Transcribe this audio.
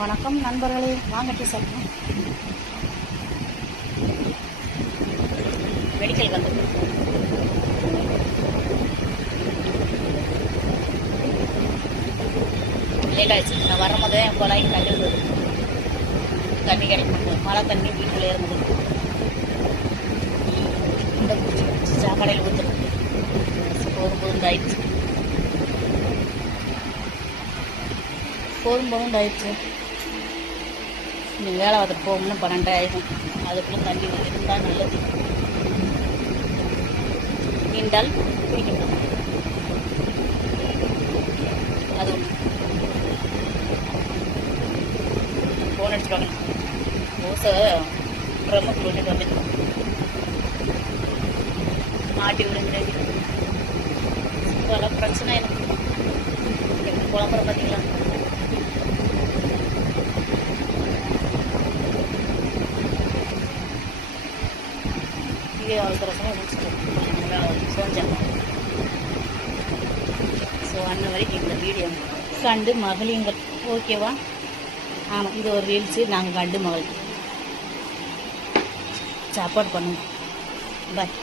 வணக்கம் நண்பர்களே, வாங்க டீ சாப்பிடணும். மெடிக்கல் வந்து லேட் ஆகிடுச்சு. நான் வரும்போது என் குழாய்க்கு தண்ணி வந்தது, தண்ணி கிடைக்கும், மழை தண்ணி வீட்டுக்குள்ளே இருந்தது. இந்த குடிச்சு சாக்கடையில் ஊற்றுறது போதும் ஆயிடுச்சு. போதும் ஆயிடுச்சு. நீங்கள் வேலை பார்த்துட்டு போகணும்னு 12 ஆயிடும். அதுக்குள்ளே தண்ணி இருந்தால் நல்லது. நீண்டால் குடிக்கணும். அது ஒன்று. ஃபோன் அடிச்சுடுவாங்க. ஓசை பிரம்மக்கு விட்டுட்டு வந்து மாட்டி விடுங்க. பல பிரச்சனை எனக்கு. எப்படி குழம்புற பார்த்தீங்களா? அவசரமாக முடிச்சுட்டு செஞ்சேன். ஸோ அன்ன வரைக்கும் இந்த வீடியோ கண்டு மகளிங்கள் ஓகேவா? ஆமாம், இது ஒரு ரீல்ஸு. நாங்கள் கண்டு மகள் சாப்பாடு பண்ணுவோம். பாய்.